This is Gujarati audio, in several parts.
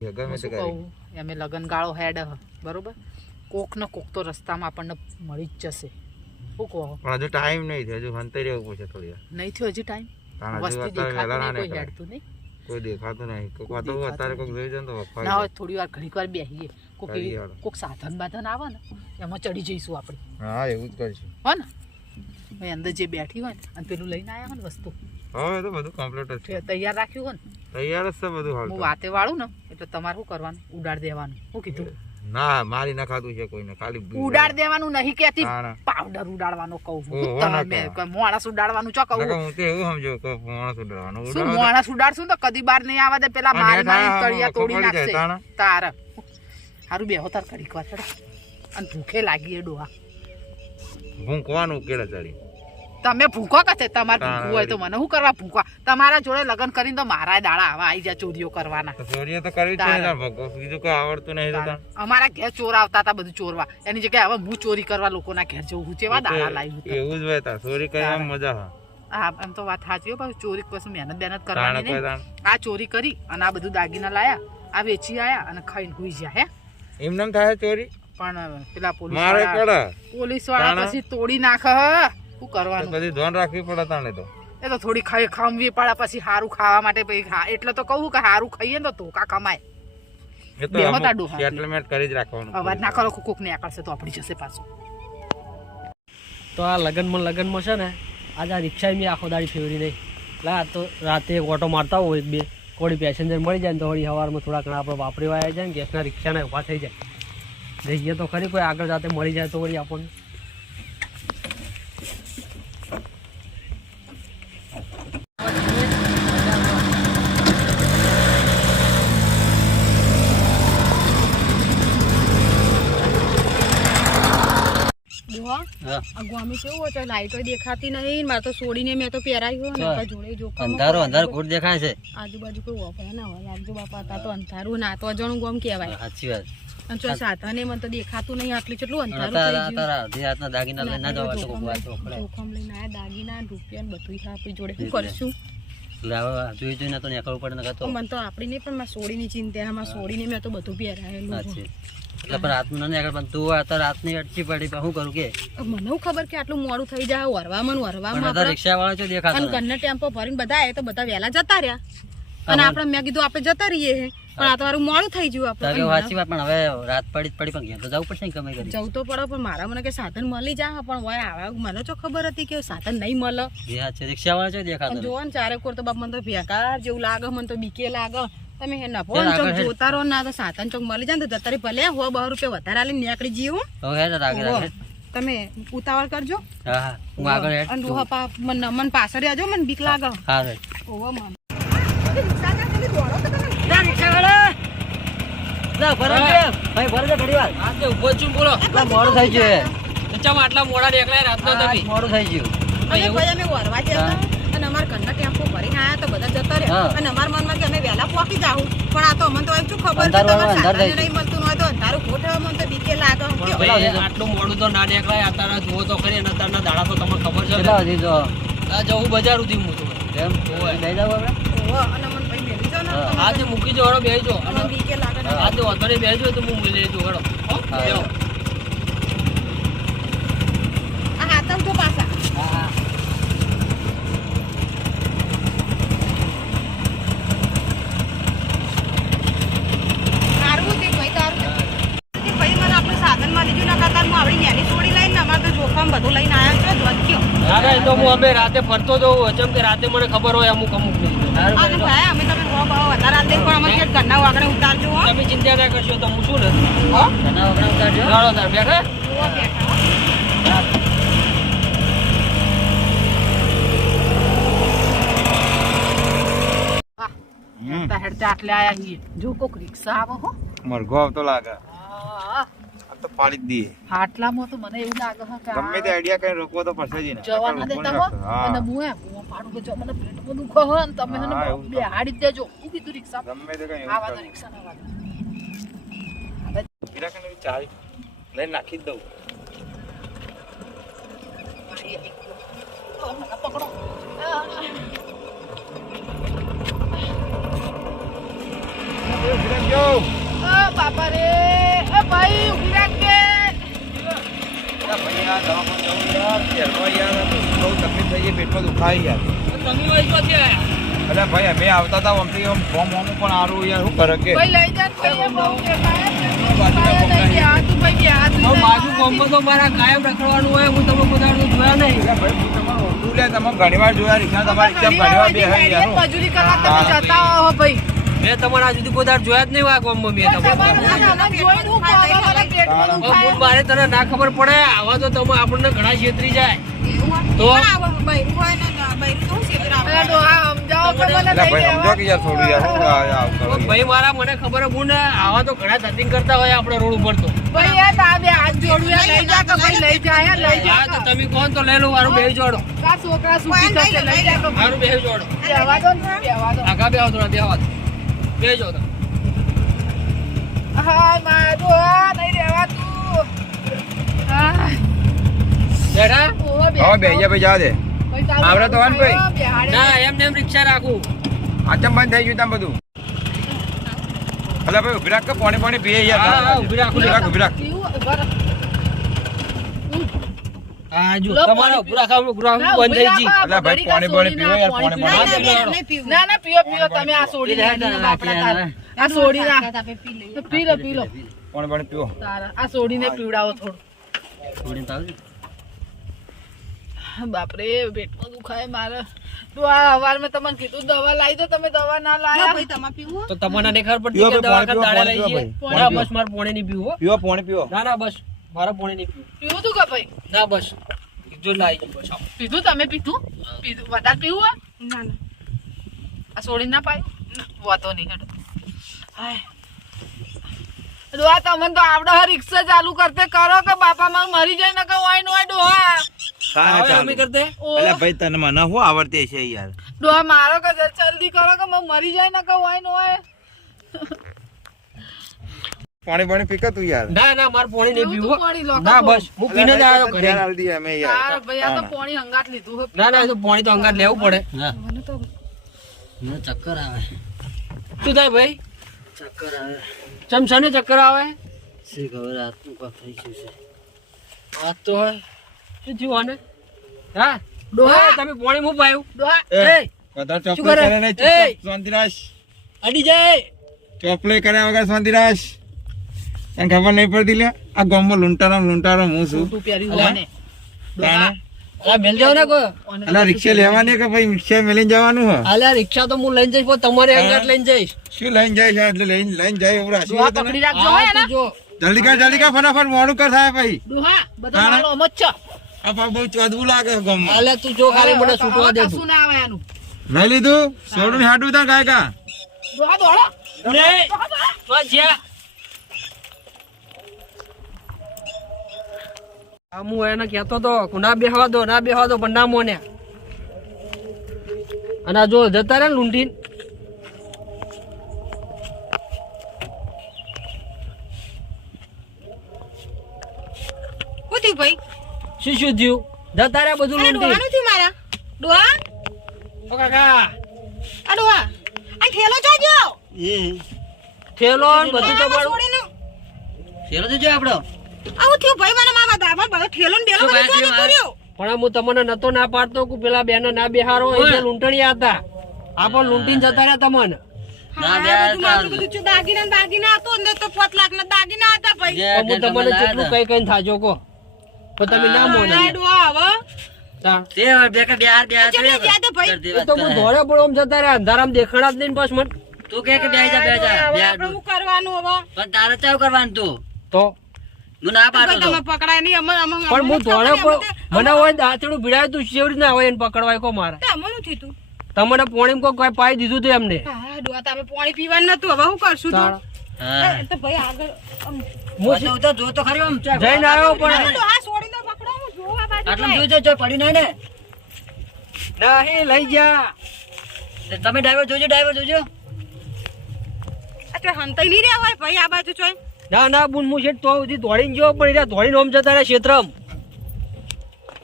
શું કહું અમે લગન ગાળો હેડ બરોબર, કોક ને કોક તો રસ્તામાં આપણને મળી જ જશે. શું કહો? પણ હજુ ટાઈમ નહીં થયો, હજુ હંતાઈ રહેવું પડશે થોડી વાર. નહીં થયો હજી ટાઈમ? વસ્તી દેખાતી નહીં, કોઈ હેડતું નહીં, કોઈ દેખાતું નહીં. કોક વાતો અત્યારે કોક જોઈ જાય તો વફાઈ ના હોય. થોડી વાર ઘડીક વાર બેસીએ, કોક સાધન બાધન આવે ને એમાં ચડી જઈશું આપણે. હા એવું જ કરીશું હો ને? ભાઈ અંદર જે બેઠી હોય ને અને પેલું લઈને આવ્યા હોય ને વસ્તુ, હવે તો બધું કમ્પ્લીટ જ છે. તૈયાર રાખ્યું હોય ને? તૈયાર જ છે બધું. હાલ હું વાતે વાળું ને એટલે તમારે શું કરવાનું? ઉડાડ દેવાનું. શું કીધું? ના મારી ના ખાતું છે કોઈને, ખાલી ઉડાડ દેવાનું નહીં કેતી, પાવડર ઉડાડવાનો કહું છું. તમે માણસ ઉડાડવાનું ચો કહું? હું તો એવું સમજો કે માણસ ઉડાડવાનું. શું માણસ ઉડાડશું તો કદી બાર નહીં આવવા દે, પેલા મારી મારી તળિયા તોડી નાખશે. તાર હારું બેહો તાર ઘડીક વાર ચડે અને ભૂખે લાગી એ ડોહા. ભૂંકવાનું કેળે ચડી. તમે ભૂખો કશે? તમારે ભૂખવું હોય તો મને શું કરવા ભૂખવા? તમારા જોડે લગ્ન કરીને તો મારા દાડા આવા આવી જાય ચોરીઓ કરવાના. ચોરીઓ તો કરવી જ છે, બીજું કઈ આવડતું નહીં. અમારા ઘેર ચોર આવતા હતા બધું ચોરવા, એની જગ્યાએ હવે હું ચોરી કરવા લોકોના ઘેર જવું. ચેવા દાડા લાવ્યું? એવું જ હોય તાર, ચોરી કરી મજા. હા એમ તો વાત સાચી હો, ચોરી પછી મહેનત કરવાની નહીં. આ ચોરી કરી અને આ બધું દાગીના લાયા, આ વેચી આયા અને ખાઈને હુઈ ગયા. હે એમ થાય ચોરી? પણ પેલા પોલીસ વાળા પછી તોડી નાખે. શું કરવાનું? બધી ધ્યાન રાખવી પડે તાણે તો. એ તો થોડી ખમવી પડે પછી સારું ખાવા માટે. એટલે તો કહું કે સારું ખાઈએ ને તો ધોકા કમાય. સેટલમેન્ટ કરી જ રાખવાનું. અવાજ ના કરો, કોક ને આકળશે તો આપડી જશે પાછું. તો આ લગનમાં છે ને આજે આ રિક્ષા મેં આખો દાડી ફેવરી નહીં. લા તો રાતે એક ઓટો મારતા હોય, બે થોડી પેસેન્જર મળી જાય ને તો વળી સવારમાં થોડા ઘણા આપણે વાપરી વાયા જાય ને ગેસના રિક્ષાને ઊભા થઈ જાય. જઈએ તો ખરી, કોઈ આગળ જાતે મળી જાય તો વળી આપણને. લાઈટો દેખાતી નહીં, મારે તો છોડીને મેં તો પહેરાયું જોડે જોખમ. અંધારું ઘૂટ દેખાય છે. આજુબાજુ કોઈ વપરાય ના હોય. આજુ બાપા હતા તો અંધારું ના તો અજાણું ગમ કહેવાય. સાચી વાત. અને જો સાધને મને તો દેખાતું નહીં, આટલું કેટલું અંધારું થઈ ગયું. દાગીના લઈને ના જવા જોખમ લઈને આયા, દાગીના રૂપિયા ને બધું આપણી જોડે શું કરશું? જોઈને તો નીકળવું પડે ને. મને તો આપડી નહીં પણ મારા સોડીની ચિંતા. મારા સોડીને મેં તો બધું પહેરાયેલું. એટલે પણ રાતનું ના નીકળ, પણ તું અત્યારે રાતની અટકી પડી, શું કરું કે? મને ખબર કે આટલું મોડું થઈ જાય વરવામાં. રિક્ષા વાળા છે દેખાતા, ઘરના ટેમ્પો ભરીને બધા આવ્યા તો બધા વહેલા જતા રહ્યા. અને આપણે મેં કીધું આપણે જતા રહીએ, પણ આ તો મારું મોડું થઈ ગયું. આપણે સાચી વાત, પણ હવે રાત પડી પણ ઘેર તો જવું પડશે ને, કમાઈ કરી જવું તો પડે. પણ મારા મને કે સાધન મળી જાય, પણ હોય આવે મને તો ખબર હતી કે સાધન નહીં મળે. રિક્ષા વાળા છે દેખાતા. જોવા ને ચારે કોર તો બાપ મને તો ભેકાર જેવું લાગે, મને તો બીકે લાગે. તમે હે નફો ચોક જોતા રહો ના તો સાધન ચોક મળી જાય ને તો જતારી ભલે 100-200 રૂપિયા વધારે આલીને નીકળી જઈએ. તમે ઉતાવળ કરજો. મને પાછળ આવજો, મને બીક લાગે. આટલા મોડા નીકળ્યા રાતનો તમે? મોડું થઈ ગયું. વરવા જતા અને અમારા ઘરના ટેમ્પો ભરીને આયા તો બધા જતા રહ્યા. અને અમારા મનમાં કે અમે વહેલા પહોંચી જાવ, પણ આ તો અમને તો શું ખબર નહીં મળતું હોય તો અંધારું ખોટ મને તો બીકે લાગે. આટલું મોડું તો ના નીકળાય. અત્યારે જુઓ તો ખરી, અને અત્યારના દાડા તો તમને ખબર છે. જવું બજાર સુધી મૂકું એમ લઈ જાવ આપણે. અને મને ભાઈ બેસી જાવ ને, આજે મૂકી જો, હળો બેસજો. અને બીકે લાગે. આજે વધારે બેસજો તો હું લઈ જજો. હળો આ હાથ આવજો પાછા. અમે રાતે ફરતો હતો, જેમ કે રાતે મને ખબર હોય અમુક તમે ચિંતા ના કરશો તો હું શું ને આટલે આયા છીએ. જો કોક રિક્ષા આવે હો, મરઘો આવતો લાગે તો પાડી જ દઈએ. આટલામાં તો મને એવું લાગે કે ગમે તે આઈડિયા કઈ રોકવો તો પડશે જ ને. જવા ના દેતા હો. અને હું પાડું કે જો મને પેટમાં દુખો હો ને તમે મને બે હાડી જ દેજો. હું કીધું રિક્ષા ગમે તે કઈ આવા તો રિક્ષા ના વાગે. પીરા કને ચાવી લઈને નાખી દઉં. પકડો. રાખજો. બાપા રે ભાઈ ઉભી રાખજે. અલા ભાઈ આ દવાખાને જવું યાર. ઘેરમાં યાર બહુ તકલીફ થઈ ગઈ, પેટમાં દુખાય યાર. તમે વહી ક્યાંથી આયા? અલા ભાઈ અમે આવતા હતા આમથી આમ ફોર્મ પણ સારું યાર શું કરે કે ભાઈ લઈ જા ભાઈ એ બહુ કેવાય બાજુ ગામમાં તો મારા કાયમ રખડવાનું હોય. હું તમે પોતાનું જોયા નહીં. અલા ભાઈ હું તમારું ઓળખું લે. તમે ઘણી વાર જોયા રિક્ષા તમારી એકદમ ઘણી વાર બેહાઈ યાર. મજૂરી કરવા તમે જતા હો ભાઈ. મેં તમારા સુધી કોઈ દાડ જોયા જ નહીં આ ગામમાં. મેં તમને મારે તને ના ખબર પડે. આવા તો તમે આપણને ઘણા છેતરી જાય તો ભાઈ મારા મને ખબર હું ને આવા તો ઘણા ધતિંગ કરતા હોય આપણા રોડ ઉપર તો. તમે કોણ તો લઈ લો. મારું બે જોડો. મારું બે જોડો. આગા બે આવતો નથી. આવા બે જોડો. હવે બે ભાઈ જવા દે. આવડે તો વાન ભાઈ. ના એમને એમ રિક્ષા રાખું. આચમ બંધ થઈ ગયું તમે બધું. અલા ભાઈ ઉભી રાખ કે પાણી પીએ યાર. હા ઉભી રાખું. ઉભી રાખ. હા જો તમારો પૂરા ખાવ બંધ થઈ ગઈ. અલા ભાઈ પાણી પીવો યાર. પાણી ના ના પીઓ તમે આ સોડી આ સોડી ના પી લો પાણી પીવો. આ સોડીને પીવડાવો થોડું. બાપરે પેટમાં દુખાય મારે. તો આ હવારમાં તમને કીધું દવા લાવી દો. તમે દવા ના લાયા તો તમને નહીં ખબર પડતી કે દવાખાને દાડા લઈ જઈએ. ના બસ મારે પાણી નહીં પીવું. પીવો પાણી પીવો. ના બસ મારે પાણી નહીં પીવું. પીવું તું કે ભાઈ? ના બસ જો લાવી ગયું બસ. પીધું તમે પીધું વધારે પીવું ના આ સોડી ના પાયું વાતો નહીં હેડો. ડોહા તમને તો આવડે રિક્ષા ચાલુ કરતે કરો કે બાપા માં મરી જાય ને કે વાય નો ડોહા અમે કરતે. અલા ભાઈ તને મને શું આવડતી છે યાર. ડોહા મારો કે જલ્દી કરો કે મરી જાય ને કે વાય નો હોય. પાણી પીકે તું યાર. ના મારે પાણી નહીં પીવું. પાણી લો ના બસ હું પીને જ આવ્યો ઘરે. અમે યાર ભાઈ આ તો પાણી હંગાત લીધું હો. ના તો પાણી તો અંગાત લેવું પડે. મને તો ચક્કર આવે. શું થાય ભાઈ? ચક્કર આવે. ચમચાને ચક્કર આવે શી ખબર. હાથનું કાપ થઈ ગયું છે. હાથ તો હોય શું થયું આને? હા ડોહા તમે પાણી હું પાયું. ડોહા કદાચ ચોપલે કરે નહીં. શાંતિરાજ અડી જાય. ચોપલે કર્યા વગર શાંતિરાજ. તને ખબર નહીં પડતી લે આ ગામમાં લૂંટારો હું છું. તું પહેરી હોને તાણે અલા મેલ જાવ ને કો. અલા રિક્ષા લેવાની કે ભાઈ રિક્ષા મેલીને જવાનું હે. અલા રિક્ષા તો હું લઈને જઈશ પણ તમારે અંગાત લઈને જઈશ. શું લઈને જાય છે એટલે લઈને જાય એવું રાશિ ડોહા પકડી રાખજો હે ને. જો જલ્દી કર ફટાફટ મોડું કર થાય ભાઈ. ડોહા બધા મારો અમત છે. આ પા બહુ ચોદવું લાગે ગામમાં. અલે તું જો ખાલી મને છૂટવા દે તું. કશું ના આવે આનું. લઈ લીધું સોડું હાડું તા કાયકા. ડોહા દોડો. ને તો જ્યા હું એને કહેતો તો ના બેહવા દો પણ ના મોને. અને જો જતા રહ્યા ને લૂંટીને શું થયું? જતા રહ્યા બધું લૂંટી. ઓ કાકા થેલો ને બધું તો મારું. થેલો તો જો આપણો. પણ હું તમને નતો ના પાડતો કે પેલા બેનો ના બેહારો એટલે લૂંટણીયા હતા. આ પણ લૂંટીને જતા રહ્યા તમને. હું તમને કેટલું કઈ થાજો કો પણ તમે ના મોને. તો હું ધોળે પડો આમ જતા રહ્યા અંધારામ દેખાણા જ નહીં. બસ મને તું કે કરવાનું તારે ચાવ કરવાનું તું તો હું ના પાડતો પકડાય નહીં. પણ હું ધોળે પડો મને હોય દાંતડું ભીડાય તું શેવરી ના હોય એને પકડવાય કો મારે. તમને પોણી કો કઈ પાઈ દીધું તું એમને. તમે પાણી પીવાનું નતું હવે શું કરશું તું? તો ભાઈ આગળ તો જો તો ખરી આમ જઈને આવ્યો પણ આ છોડીને પકડો હું જોવા બાજુ આટલું જોજો જો પડી નહીં ને. નહીં લઈ જા. તમે ડ્રાઈવર જોજો. એટલે હંતાઈ નહીં રહ્યા હોય ભાઈ આ બાજુ ચોય. ના બુન હું છે તો સુધી દોડીને ગયો પણ એટલે દોડીને ઓમ જતા રહ્યા ક્ષેત્રમ.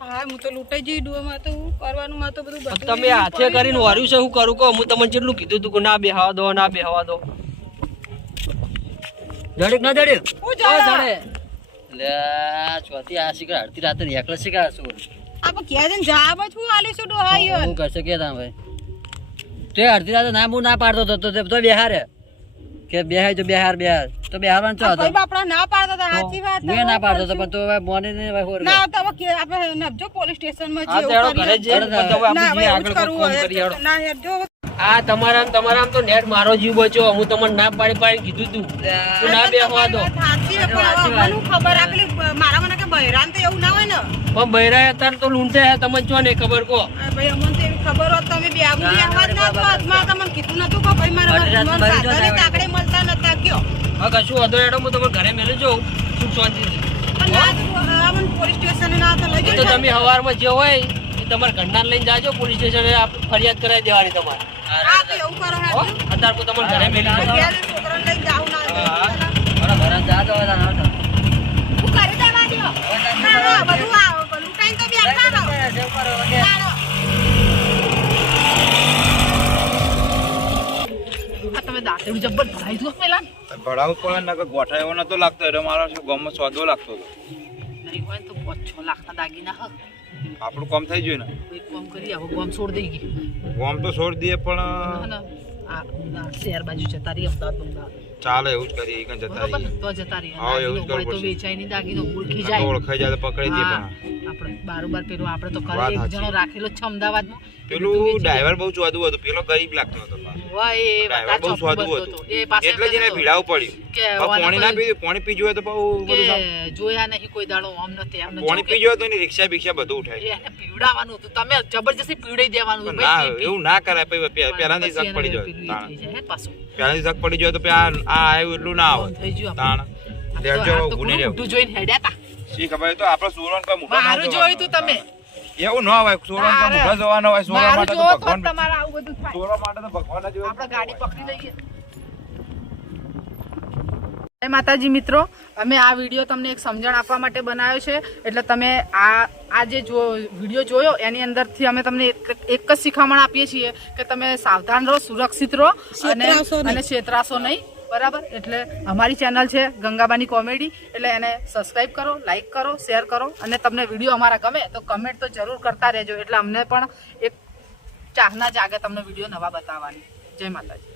હા હું તો લૂંટાઈ જઈ ડુઆમાં તો હું કરવાનું માં તો બધું તમે હાથે કરીને વાર્યું છે હું કરું કહો. હું તમને કેટલું કીધું તું કે ના બેહવા દો. જડ્યું ના જડ્યું હું જડે? લે ચોથી આ શિકાર અડધી રાતે એકલા શિકાર શું આપણે ઘેર જઈને જવાબ જ હું આલીશું ડોહાઈઓ. હું કરશે કે તા ભાઈ તે અડધી રાતે ના હું ના પાડતો હતો તો બેહારે કે બેહાય તો બેહાર તો બેહારવાનું ચો હતો ભાઈ બાપડા ના પાડતા હતા, સાચી વાત. હું ના પાડતો હતો પણ તો હવે મોને ને હવે હોર ના તો હવે આપણે નબજો પોલીસ સ્ટેશનમાં હા, જે તો હેડો એવું ઘરે કરીએ. જઈએ. બધું હવે ના, આપણે હવે જઈએ, એવું જ આગળ કરવું ફોન હોય. કરીએ, હેડો. ના હેડ જો આ તમારા તો નેટ મારો જીવ બચ્યો હું તમને ના પાડી કીધું તું તું ના બેહવા દો સાચી વાત, પણ હવે મને ખબર આપેલી મારા મને કે બહેરાન તો એવું ના હોય ને. પણ બૈરાય અત્યારે તો લૂંટે હે તમને ચો ને ખબર કો આ ભાઈ અમને તો એવી ખબર હોત તો અમે બેહવા જ ના હોત. મારે તમને કીધું નતું કે ભાઈ મારા સાધને કાકડે મળતા નતા કયો. હા કશું વાંધો નહીં, હું તમારે ઘરે મેલી જાઉં સુખ શાંતિથી. પણ ના તો અમને પોલીસ સ્ટેશન ના તો લઈ તો જજો. તમે સવારમાં જે હોય એ તમારા ઘરના લઈને જાજો પોલીસ સ્ટેશને ફરિયાદ કરાવી દેવાની તમારે હા તો એવું કરો હો? હેડ. અત્યારે હું તમારે ઘરે મેલી જાઉં ઘેર છોકરાને લઈને જાઉં ના. મારા ઘરે જાજો હું કરી દેવા દ્યો. ના, ના, બધું લૂંટાઈને તો બેઠા રહો. ચાલો. આ તમે દાંતેડું જબ્બર ભરાઈ દો પેલા ભરાવું પડે ને કે ગોઠા એવો નતો લાગતો એટલે મારો શું ગામમાં સ્વાદો લાગતો હતો. નહીં હોય તો 5-6 લાખના દાગીના હ આપણું કામ થઈ ગયું ને એક કામ કરી આવો ગોમ છોડ દઈ ગઈ ગામ તો છોડી દઈએ પણ અને આ શહેર બાજુ જતા રહી અમદાવાદ ચાલે એવું જ કરીએ ઈ કણ જતા બરોબર ને? રહીએ. તો જતા રહી હા, એવું જ દાગીનો હોય તો કરવું પડશે. વેચાઈ ની દાગીનો ઓળખી નકર જાય ઓળખાઈ જાય તો પકડી દઈએ હા, પણ આપણે બારોબાર પેલું આપણે તો વાત કરે એક સાચી. જણો રાખેલો જ છે અમદાવાદમાં પેલું ડ્રાઈવર બહુ સ્વાદુ હતું, પેલો ગરીબ લાગતો હતો પાછો. વાહ એ ડ્રાઈવર બહુ સ્વાદુ હતું એ પાસે એટલે જ એને ભીડાવું પડ્યું. કે હવે પાણી ના પીધું, પાણી પીજું હોય તો બહુ બધું સારું. કે જોયા નહીં કોઈ દાડો આમ નથી આમ પાણી નથી પીજું હોય તો એની રિક્ષા બિક્ષા બધું ઉઠાય. એને પીવડાવવાનું હતું તમે જબરજસ્તી પીવડાઈ દેવાનું પણ ભાઈ, ના પી, પી. એવું ના કરાય પછી પહેલાથી પછી શક પડી એને જાય પેલું એ તાણ. થઈ જાય હે પાછું પહેલાથી શક પડી જાય તો પછી આ આવ્યું એટલું ના આવે બંધ થઈ ગયું તાણ આ લેજો તો ગુને કોનું લેવું મોઢું જોઈને હેડ્યા તા શી ખબર તો આપણો સુરણ કોઈ મુઠા મારું જોયું તું તમે એવું ન હોય સુરણ કોઈ મુઠા જોવાનો હોય સુરણ મારું માટે તો જોવો તો ભગવાન તમારે આવું બધું થાય સુરણ માટે તો ભગવાન જ હોય. આપણે ગાડી પકડી લઈએ જય માતાજી મિત્રો, અમે આ વિડીયો તમને એક સમજણ આપવા માટે બનાવ્યો છે. એટલે તમે આ જે વિડીયો જોયો એની અંદરથી અમે તમને એક જ શિખામણ આપીએ છીએ કે તમે સાવધાન રહો, સુરક્ષિત રહો અને છેતરાશો નહીં. બરાબર? એટલે અમારી ચેનલ છે ગંગાબાની કોમેડી, એટલે એને સબસ્ક્રાઈબ કરો, લાઈક કરો, શેર કરો અને તમને વિડીયો અમારા ગમે તો કમેન્ટ તો જરૂર કરતા રહેજો. એટલે અમને પણ એક ચાહના જાગે તમને વિડીયો નવા બતાવવાની. જય માતાજી.